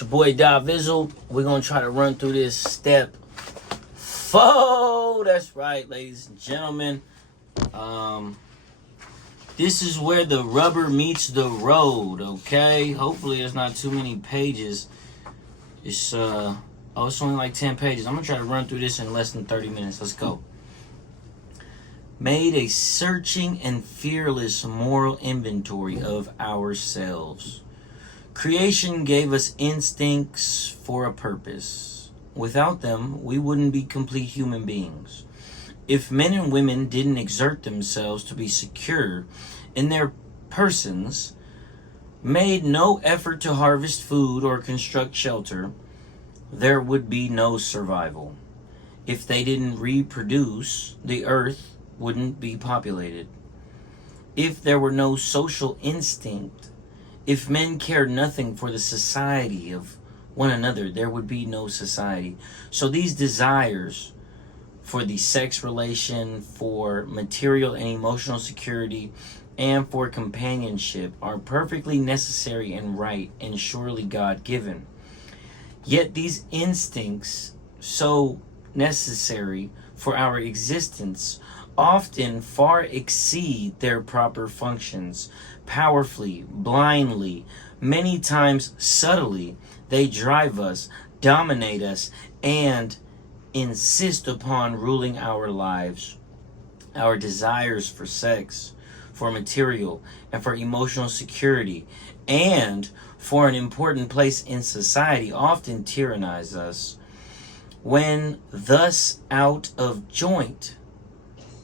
It's your boy Da Vizzle. We're gonna try to run through this step 4. That's right, ladies and gentlemen. This is where the rubber meets the road. Okay. Hopefully, there's not too many pages. It's only like 10 pages. I'm gonna try to run through this in less than 30 minutes. Let's go. Made a searching and fearless moral inventory of ourselves. Creation gave us instincts for a purpose. Without them, we wouldn't be complete human beings. If men and women didn't exert themselves to be secure in their persons, made no effort to harvest food or construct shelter, there would be no survival. If they didn't reproduce, the earth wouldn't be populated. If there were no social instinct, if men cared nothing for the society of one another, there would be no society. So these desires for the sex relation, for material and emotional security, and for companionship are perfectly necessary and right and surely God-given. Yet these instincts, so necessary for our existence, often far exceed their proper functions. Powerfully, blindly, many times subtly, they drive us, dominate us, and insist upon ruling our lives. Our desires for sex, for material, and for emotional security, and for an important place in society often tyrannize us. When thus out of joint,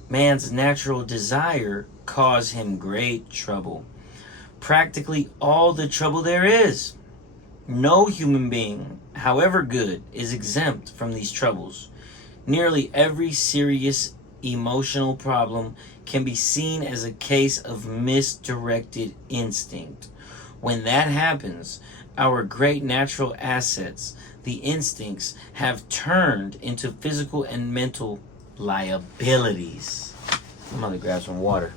man's natural desire cause him great trouble. Practically all the trouble there is. No human being, however good, is exempt from these troubles. Nearly every serious emotional problem can be seen as a case of misdirected instinct. When that happens, our great natural assets, the instincts, have turned into physical and mental liabilities. I'm gonna grab some water.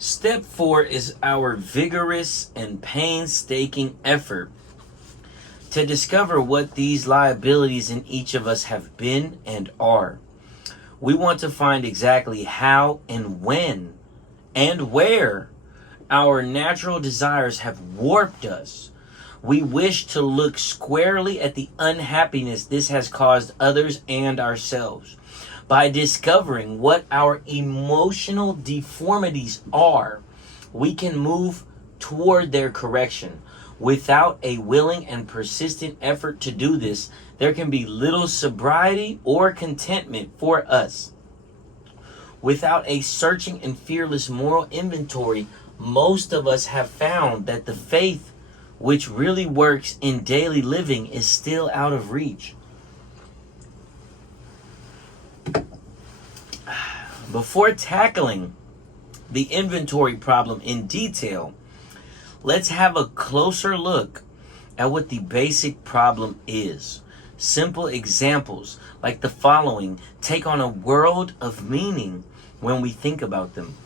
Step 4 is our vigorous and painstaking effort to discover what these liabilities in each of us have been and are. We want to find exactly how and when and where our natural desires have warped us. We wish to look squarely at the unhappiness this has caused others and ourselves. By discovering what our emotional deformities are, we can move toward their correction. Without a willing and persistent effort to do this, there can be little sobriety or contentment for us. Without a searching and fearless moral inventory, most of us have found that the faith which really works in daily living is still out of reach. Before tackling the inventory problem in detail, let's have a closer look at what the basic problem is. Simple examples like the following take on a world of meaning when we think about them.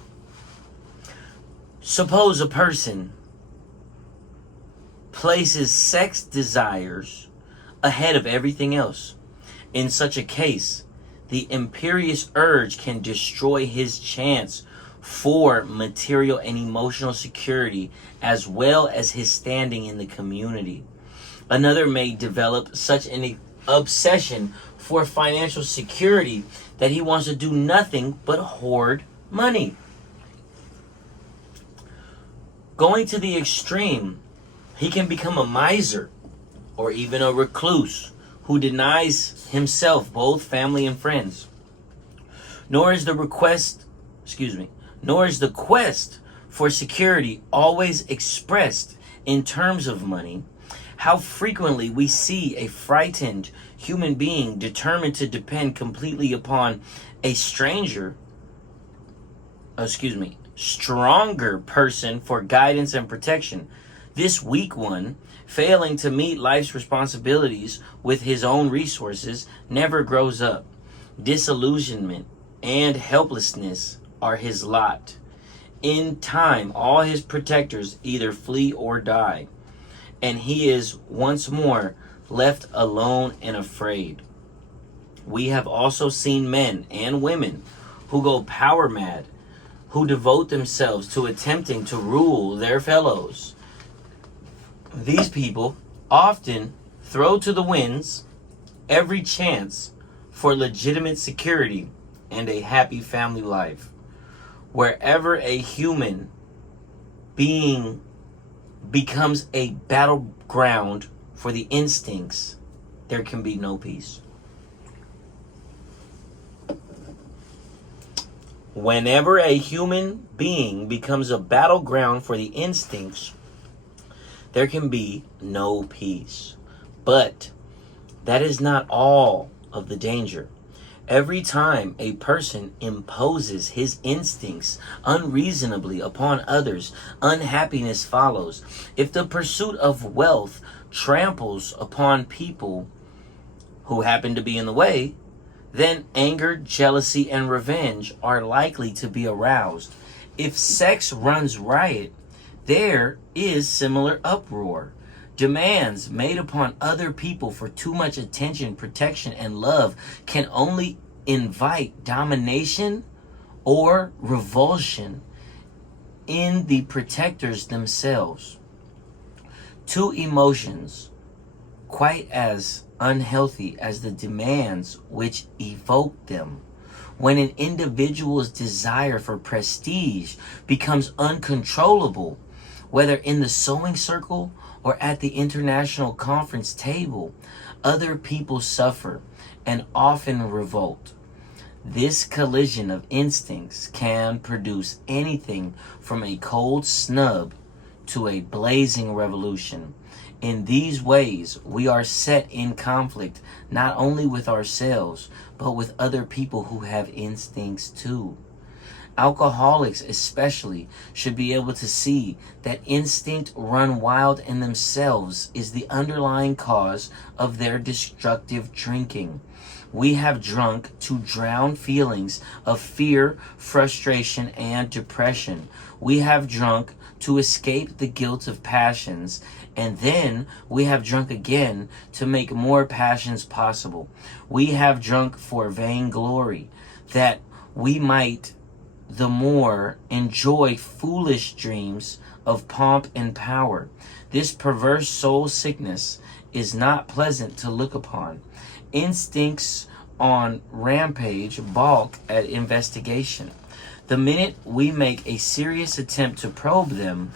Suppose a person places sex desires ahead of everything else. In such a case, the imperious urge can destroy his chance for material and emotional security as well as his standing in the community. Another may develop such an obsession for financial security that he wants to do nothing but hoard money. Going to the extreme, he can become a miser or even a recluse who denies himself both family and friends. Nor is the quest for security always expressed in terms of money. How frequently we see a frightened human being determined to depend completely upon a stronger person for guidance and protection. This weak one, failing to meet life's responsibilities with his own resources, never grows up. Disillusionment and helplessness are his lot. In time, all his protectors either flee or die, and he is once more left alone and afraid. We have also seen men and women who go power mad, who devote themselves to attempting to rule their fellows. These people often throw to the winds every chance for legitimate security and a happy family life. Wherever a human being becomes a battleground for the instincts, there can be no peace. Whenever a human being becomes a battleground for the instincts, there can be no peace. But that is not all of the danger. Every time a person imposes his instincts unreasonably upon others, unhappiness follows. If the pursuit of wealth tramples upon people who happen to be in the way, then anger, jealousy, and revenge are likely to be aroused. If sex runs riot, there is similar uproar. Demands made upon other people for too much attention, protection, and love can only invite domination or revulsion in the protectors themselves. Two emotions quite as unhealthy as the demands which evoke them. When an individual's desire for prestige becomes uncontrollable, whether in the sewing circle or at the international conference table, other people suffer and often revolt. This collision of instincts can produce anything from a cold snub to a blazing revolution. In these ways, we are set in conflict not only with ourselves, but with other people who have instincts too. Alcoholics especially should be able to see that instinct run wild in themselves is the underlying cause of their destructive drinking. We have drunk to drown feelings of fear, frustration, and depression. We have drunk to escape the guilt of passions, and then we have drunk again to make more passions possible. We have drunk for vainglory, that we might the more enjoy foolish dreams of pomp and power. This perverse soul sickness is not pleasant to look upon. Instincts on rampage balk at investigation. The minute we make a serious attempt to probe them,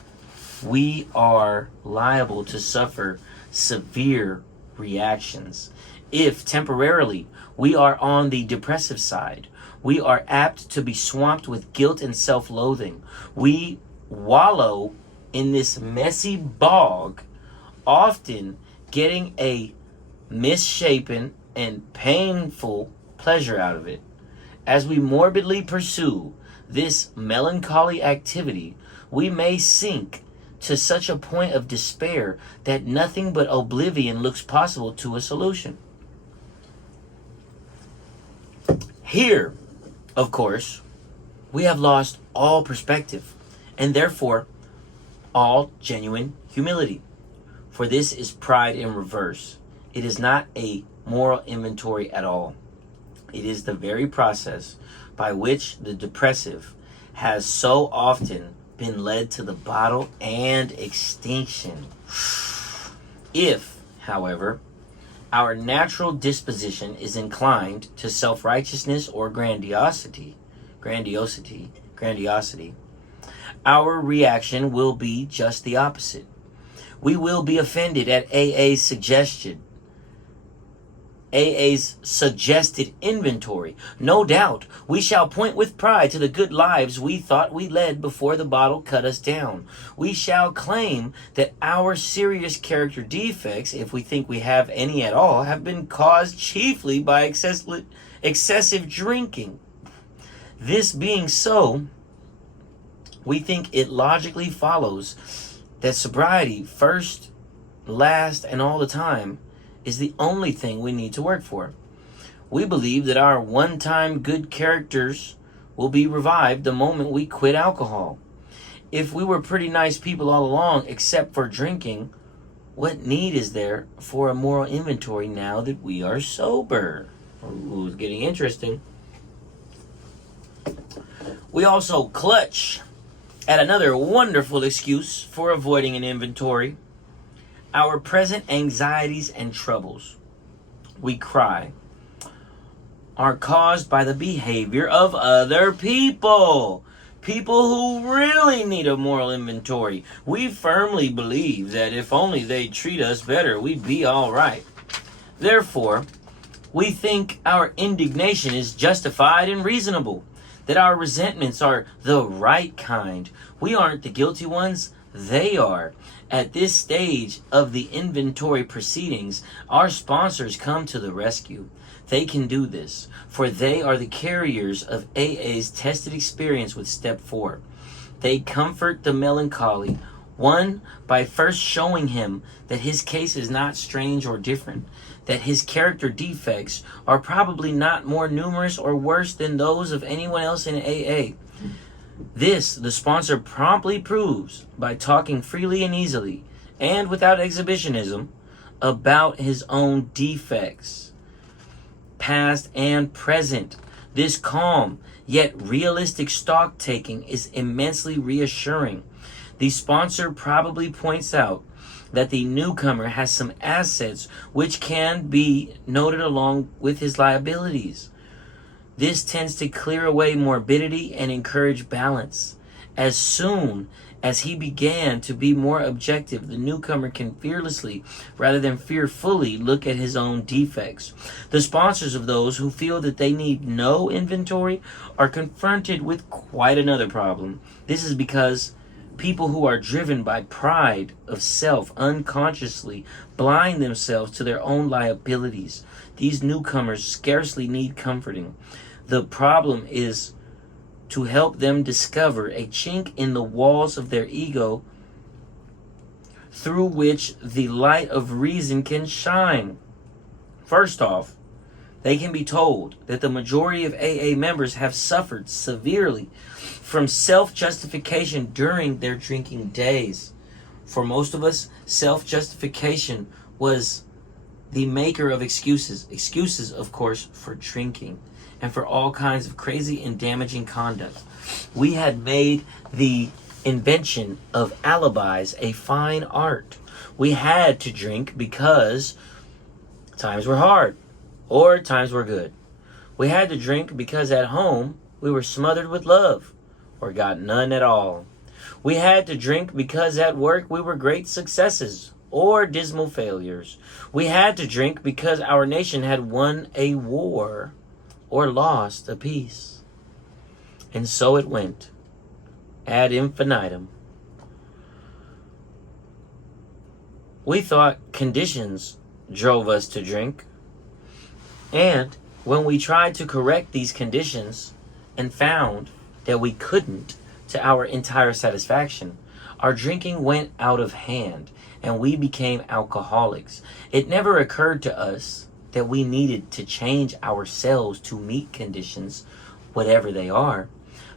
we are liable to suffer severe reactions. If temporarily we are on the depressive side, we are apt to be swamped with guilt and self-loathing. We wallow in this messy bog, often getting a misshapen and painful pleasure out of it. As we morbidly pursue this melancholy activity, we may sink to such a point of despair that nothing but oblivion looks possible to a solution. Here, of course, we have lost all perspective and therefore all genuine humility. For this is pride in reverse. It is not a moral inventory at all. It is the very process by which the depressive has so often been led to the bottle and extinction. If, however, our natural disposition is inclined to self-righteousness or grandiosity, our reaction will be just the opposite. We will be offended at AA's suggested inventory. No doubt, we shall point with pride to the good lives we thought we led before the bottle cut us down. We shall claim that our serious character defects, if we think we have any at all, have been caused chiefly by excessive drinking. This being so, we think it logically follows that sobriety, first, last, and all the time, is the only thing we need to work for. We believe that our one-time good characters will be revived the moment we quit alcohol. If we were pretty nice people all along, except for drinking, What need is there for a moral inventory now that we are sober? Ooh, it's getting interesting. We also clutch at another wonderful excuse for avoiding an inventory: our present anxieties and troubles. We cry are caused by the behavior of other people. People who really need a moral inventory. We firmly believe that if only they treat us better, we'd be all right. Therefore, we think our indignation is justified and reasonable, that our resentments are the right kind. We aren't the guilty ones, they are. At this stage of the inventory proceedings, our sponsors come to the rescue. They can do this, for they are the carriers of AA's tested experience with Step 4. They comfort the melancholy, one, by first showing him that his case is not strange or different, that his character defects are probably not more numerous or worse than those of anyone else in AA. This the sponsor promptly proves by talking freely and easily, and without exhibitionism, about his own defects, past and present. This calm yet realistic stock taking is immensely reassuring. The sponsor probably points out that the newcomer has some assets which can be noted along with his liabilities. This tends to clear away morbidity and encourage balance. As soon as he began to be more objective, the newcomer can fearlessly, rather than fearfully, look at his own defects. The sponsors of those who feel that they need no inventory are confronted with quite another problem. This is because people who are driven by pride of self unconsciously blind themselves to their own liabilities. These newcomers scarcely need comforting. The problem is to help them discover a chink in the walls of their ego through which the light of reason can shine. First off, they can be told that the majority of AA members have suffered severely from self-justification during their drinking days. For most of us, self-justification was the maker of excuses. Excuses, of course, for drinking and for all kinds of crazy and damaging conduct. We had made the invention of alibis a fine art. We had to drink because times were hard or times were good. We had to drink because at home we were smothered with love or got none at all. We had to drink because at work we were great successes or dismal failures. We had to drink because our nation had won a war or lost a peace. And so it went, ad infinitum. We thought conditions drove us to drink. And when we tried to correct these conditions and found that we couldn't to our entire satisfaction, our drinking went out of hand and we became alcoholics. It never occurred to us that we needed to change ourselves to meet conditions, whatever they are.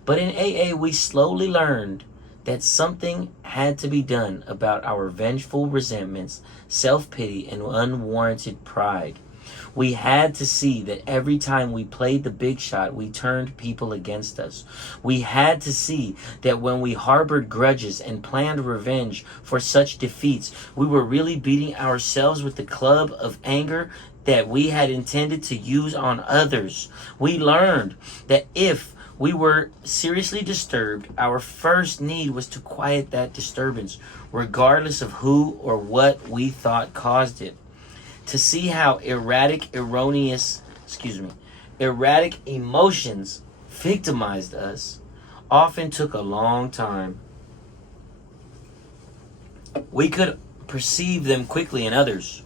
But in AA, we slowly learned that something had to be done about our vengeful resentments, self-pity, and unwarranted pride. We had to see that every time we played the big shot, we turned people against us. We had to see that when we harbored grudges and planned revenge for such defeats, we were really beating ourselves with the club of anger that we had intended to use on others. We learned that if we were seriously disturbed, our first need was to quiet that disturbance, regardless of who or what we thought caused it. To see how erratic emotions victimized us often took a long time. We could perceive them quickly in others,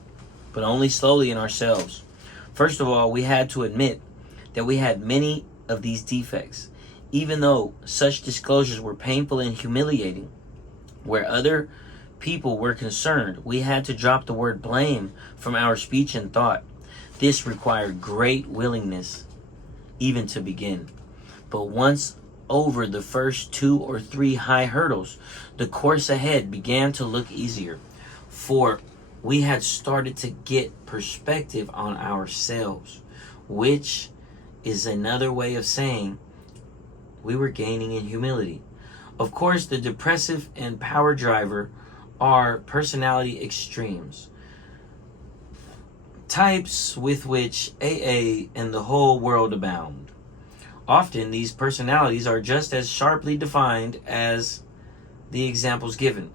but only slowly in ourselves. First of all, we had to admit that we had many of these defects, even though such disclosures were painful and humiliating. Where other people were concerned, we had to drop the word blame from our speech and thought. This required great willingness even to begin. But once over the first 2 or 3 high hurdles, the course ahead began to look easier. For we had started to get perspective on ourselves, which is another way of saying we were gaining in humility. Of course, the depressive and power driver are personality extremes, types with which AA and the whole world abound. Often, these personalities are just as sharply defined as the examples given.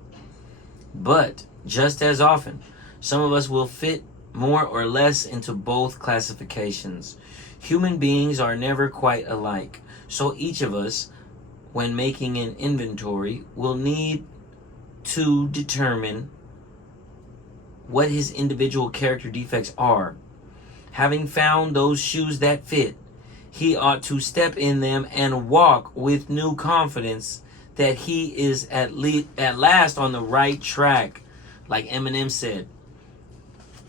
But, just as often, some of us will fit more or less into both classifications. Human beings are never quite alike, so each of us, when making an inventory, will need to determine what his individual character defects are. Having found those shoes that fit, he ought to step in them and walk with new confidence that he is at last on the right track. Like Eminem said,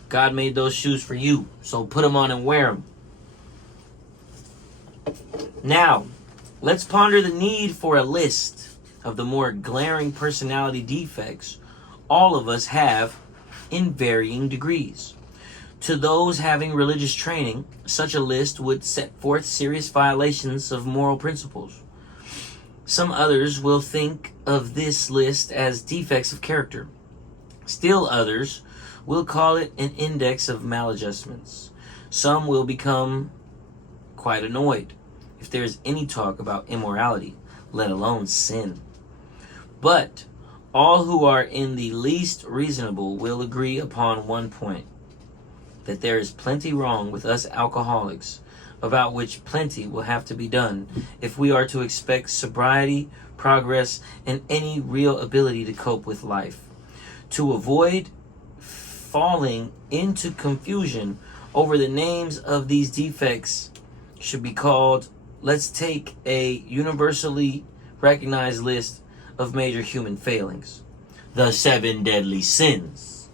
God made those shoes for you, so put them on and wear them. Now, let's ponder the need for a list of the more glaring personality defects all of us have in varying degrees. To those having religious training, such a list would set forth serious violations of moral principles. Some others will think of this list as defects of character. Still others will call it an index of maladjustments. Some will become quite annoyed if there is any talk about immorality, let alone sin. But all who are in the least reasonable will agree upon one point, that there is plenty wrong with us alcoholics, about which plenty will have to be done if we are to expect sobriety, progress, and any real ability to cope with life. To avoid falling into confusion over the names of these defects should be called, let's take a universally recognized list of major human failings. The 7 deadly sins: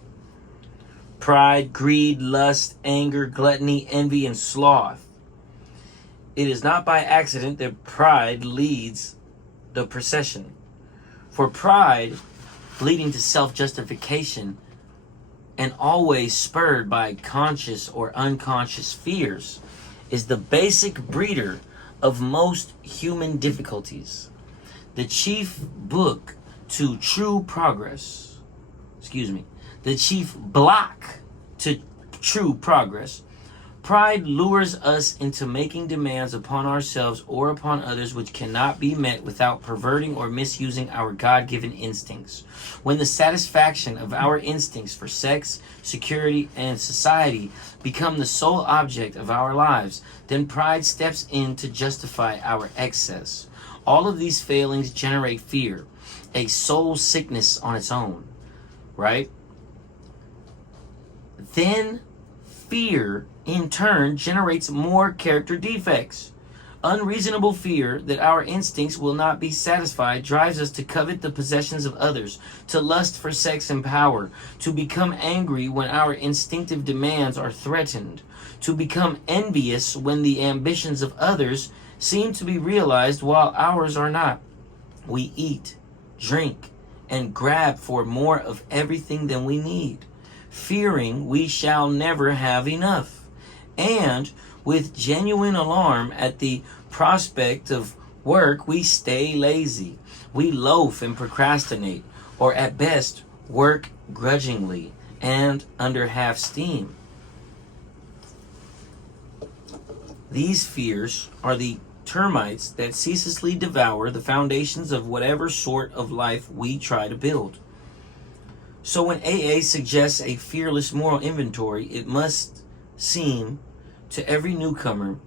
pride, greed, lust, anger, gluttony, envy, and sloth. It is not by accident that pride leads the procession. For pride, leading to self-justification and always spurred by conscious or unconscious fears, is the basic breeder of most human difficulties. The chief block to true progress, pride lures us into making demands upon ourselves or upon others which cannot be met without perverting or misusing our God-given instincts. When the satisfaction of our instincts for sex, security, and society become the sole object of our lives, then pride steps in to justify our excess. All of these failings generate fear, a soul sickness on its own, right? Then fear, in turn, generates more character defects. Unreasonable fear that our instincts will not be satisfied drives us to covet the possessions of others, to lust for sex and power, to become angry when our instinctive demands are threatened, to become envious when the ambitions of others seem to be realized while ours are not. We eat, drink, and grab for more of everything than we need, fearing we shall never have enough. And with genuine alarm at the prospect of work, we stay lazy. We loaf and procrastinate, or at best, work grudgingly and under half steam. These fears are the termites that ceaselessly devour the foundations of whatever sort of life we try to build. So when AA suggests a fearless moral inventory, it must seem to every newcomer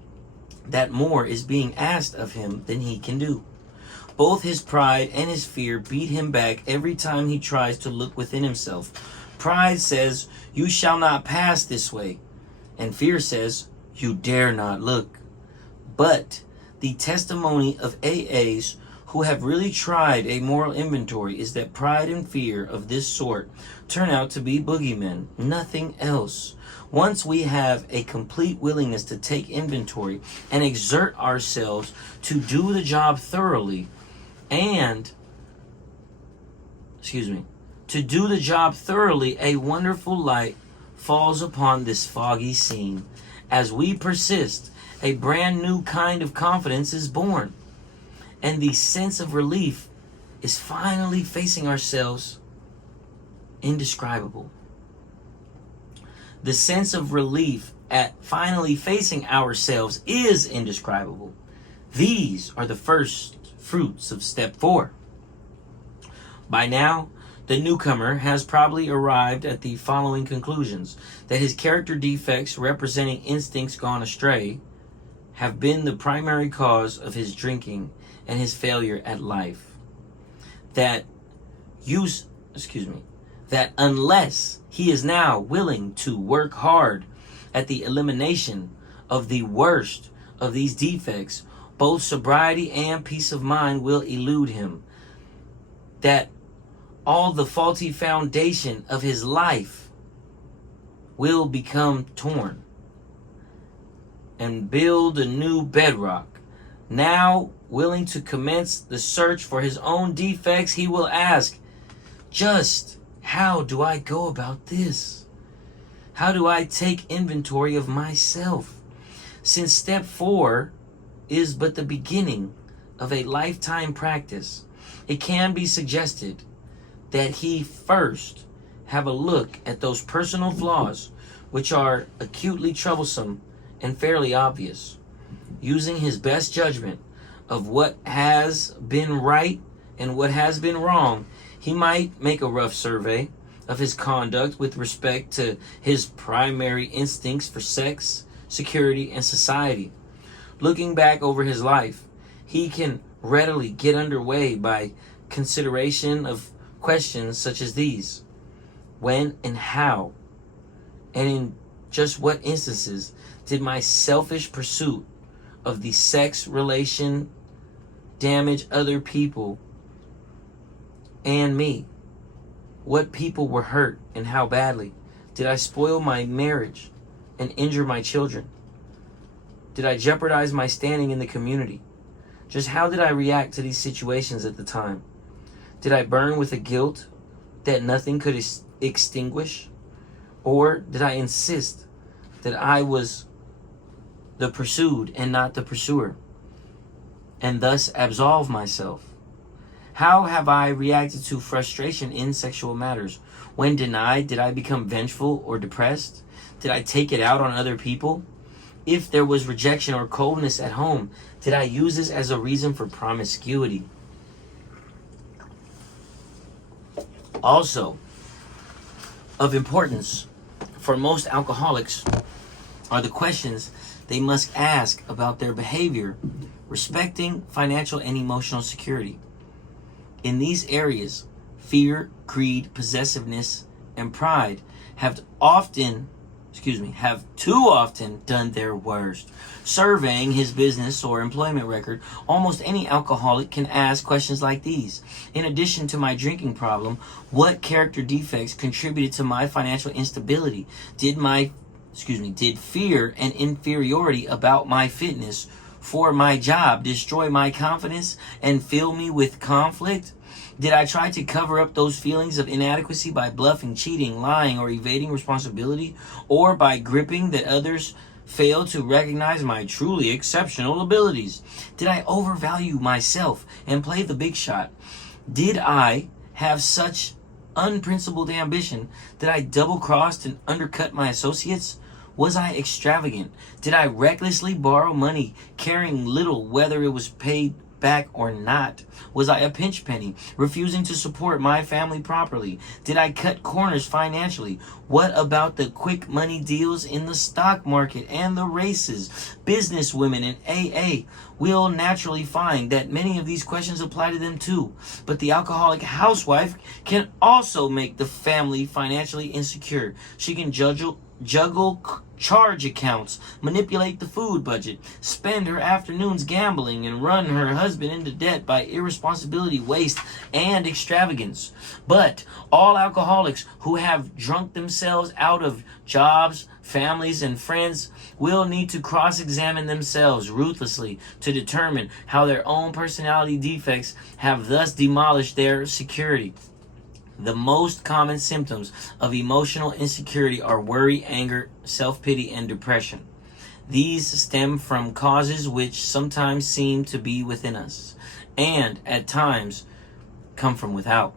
that more is being asked of him than he can do. Both his pride and his fear beat him back every time he tries to look within himself. Pride says, "You shall not pass this way," and fear says, "You dare not look." But the testimony of AAs who have really tried a moral inventory is that pride and fear of this sort turn out to be boogeymen, nothing else. Once we have a complete willingness to take inventory and exert ourselves to do the job thoroughly and, To do the job thoroughly, a wonderful light falls upon this foggy scene. As we persist, a brand new kind of confidence is born, and the sense of relief is finally facing ourselves indescribable. The sense of relief at finally facing ourselves is indescribable. These are the first fruits of step 4. By now, the newcomer has probably arrived at the following conclusions: that his character defects, representing instincts gone astray, have been the primary cause of his drinking and his failure at life. That unless he is now willing to work hard at the elimination of the worst of these defects, both sobriety and peace of mind will elude him. That all the faulty foundation of his life will become torn and build a new bedrock. Now, willing to commence the search for his own defects, he will ask, just how do I go about this? How do I take inventory of myself? Since step 4 is but the beginning of a lifetime practice, it can be suggested that he first have a look at those personal flaws which are acutely troublesome and fairly obvious. Using his best judgment of what has been right and what has been wrong, he might make a rough survey of his conduct with respect to his primary instincts for sex, security, and society. Looking back over his life, he can readily get underway by consideration of questions such as these: when and how, and in just what instances, did my selfish pursuit of the sex relation damage other people and me? What people were hurt and how badly? Did I spoil my marriage and injure my children? Did I jeopardize my standing in the community? Just how did I react to these situations at the time? Did I burn with a guilt that nothing could extinguish? Or did I insist that I was the pursued and not the pursuer, and thus absolve myself? How have I reacted to frustration in sexual matters? When denied, did I become vengeful or depressed? Did I take it out on other people? If there was rejection or coldness at home, did I use this as a reason for promiscuity? Also, of importance for most alcoholics are the questions they must ask about their behavior respecting financial and emotional security. In these areas, fear, greed, possessiveness, and pride have too often done their worst. Surveying his business or employment record, almost any alcoholic can ask questions like these: in addition to my drinking problem, what character defects contributed to my financial instability? Did fear and inferiority about my fitness for my job destroy my confidence and fill me with conflict? Did I try to cover up those feelings of inadequacy by bluffing, cheating, lying, or evading responsibility, or by gripping that others fail to recognize my truly exceptional abilities? Did I overvalue myself and play the big shot? Did I have such unprincipled ambition that I double-crossed and undercut my associates? Was I extravagant? Did I recklessly borrow money, caring little whether it was paid back or not? Was I a pinch penny, refusing to support my family properly? Did I cut corners financially? What about the quick money deals in the stock market and the races? Businesswomen in AA will naturally find that many of these questions apply to them too. But the alcoholic housewife can also make the family financially insecure. She can juggle charge accounts, manipulate the food budget, spend her afternoons gambling, and run her husband into debt by irresponsibility, waste, and extravagance. But all alcoholics who have drunk themselves out of jobs, families, and friends will need to cross-examine themselves ruthlessly to determine how their own personality defects have thus demolished their security. The most common symptoms of emotional insecurity are worry, anger, self-pity, and depression. These stem from causes which sometimes seem to be within us, and at times come from without.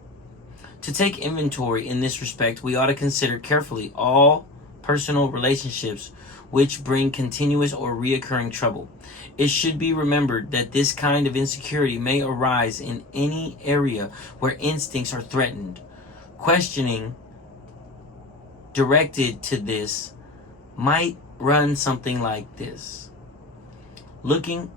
To take inventory in this respect, we ought to consider carefully all personal relationships which bring continuous or reoccurring trouble. It should be remembered that this kind of insecurity may arise in any area where instincts are threatened. Questioning directed to this might run something like this. Looking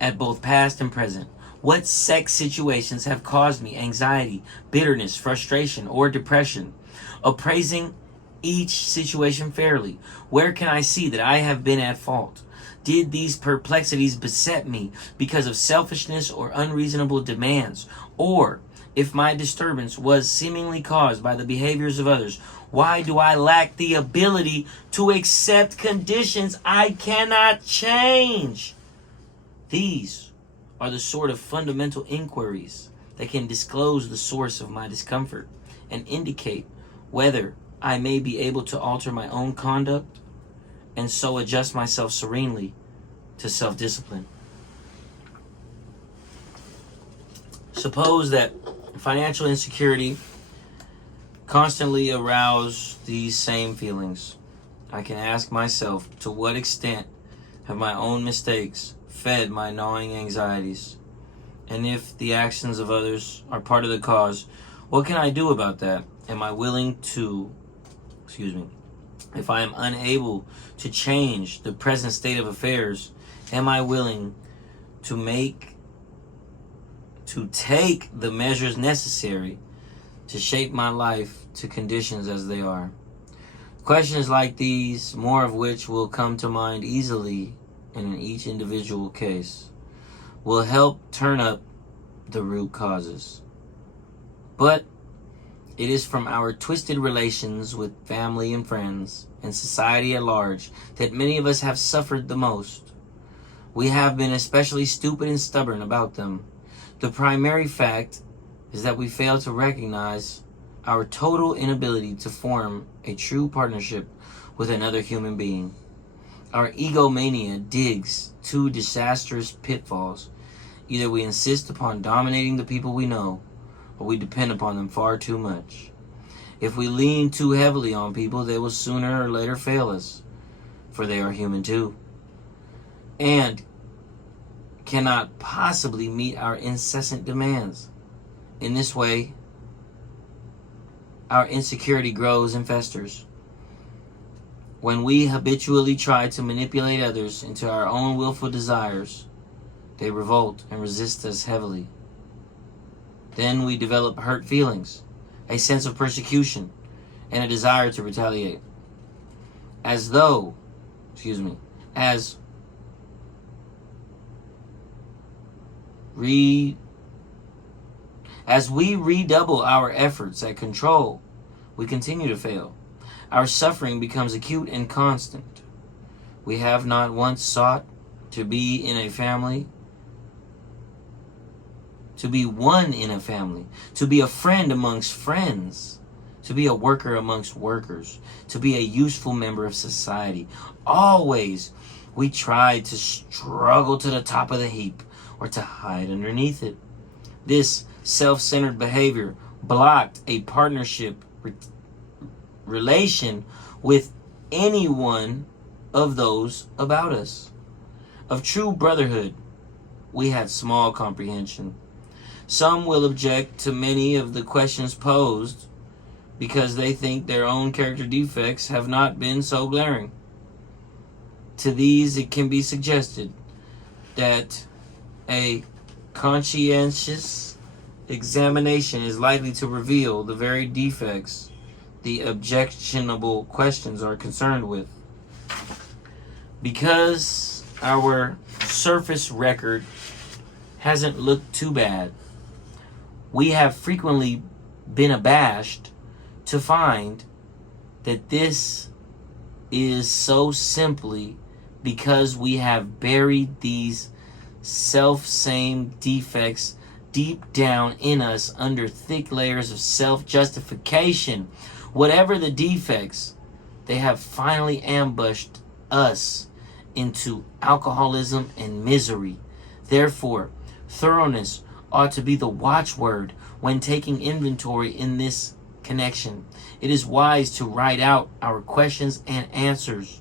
at both past and present. What sex situations have caused me anxiety, bitterness, frustration, or depression? Appraising each situation fairly. Where can I see that I have been at fault? Did these perplexities beset me because of selfishness or unreasonable demands? Or, if my disturbance was seemingly caused by the behaviors of others, why do I lack the ability to accept conditions I cannot change? These are the sort of fundamental inquiries that can disclose the source of my discomfort and indicate whether I may be able to alter my own conduct and so adjust myself serenely to self-discipline. Suppose that financial insecurity constantly arouse these same feelings. I can ask myself, to what extent have my own mistakes fed my gnawing anxieties? And if the actions of others are part of the cause, what can I do about that? Am I willing to, if I am unable to change the present state of affairs, am I willing to take the measures necessary to shape my life to conditions as they are? Questions like these, more of which will come to mind easily and in each individual case, will help turn up the root causes. But it is from our twisted relations with family and friends and society at large that many of us have suffered the most. We have been especially stupid and stubborn about them. The primary fact is that we fail to recognize our total inability to form a true partnership with another human being. Our egomania digs two disastrous pitfalls. Either we insist upon dominating the people we know, or we depend upon them far too much. If we lean too heavily on people, they will sooner or later fail us, for they are human too, and cannot possibly meet our incessant demands. In this way, our insecurity grows and festers. When we habitually try to manipulate others into our own willful desires, they revolt and resist us heavily. Then we develop hurt feelings, a sense of persecution, and a desire to retaliate. As we redouble our efforts at control, we continue to fail. Our suffering becomes acute and constant. We have not once sought to be in a family, to be one in a family, to be a friend amongst friends, to be a worker amongst workers, to be a useful member of society. Always we tried to struggle to the top of the heap or to hide underneath it. This self-centered behavior blocked a partnership relation with any one of those about us. Of true brotherhood, we had small comprehension. Some will object to many of the questions posed because they think their own character defects have not been so glaring. To these, it can be suggested that a conscientious examination is likely to reveal the very defects the objectionable questions are concerned with. Because our surface record hasn't looked too bad, we have frequently been abashed to find that this is so simply because we have buried these self-same defects deep down in us under thick layers of self-justification. Whatever the defects, they have finally ambushed us into alcoholism and misery. Therefore, thoroughness ought to be the watchword when taking inventory in this connection. It is wise to write out our questions and answers.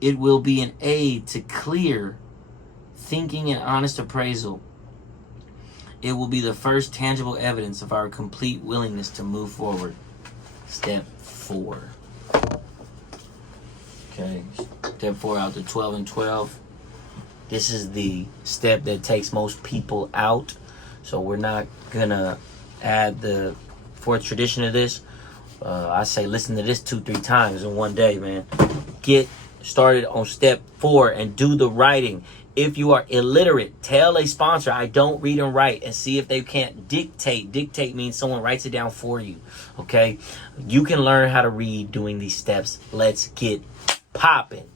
It will be an aid to clear thinking and honest appraisal. It will be the first tangible evidence of our complete willingness to move forward. Step 4. Okay, step 4 out to 12 and 12. This is the step that takes most people out. So we're not going to add the fourth tradition of this. I say listen to this 2-3 times in one day, man. Get started on step 4 and do the writing. If you are illiterate, tell a sponsor, I don't read and write, and see if they can't dictate. Dictate means someone writes it down for you, okay? You can learn how to read doing these steps. Let's get popping.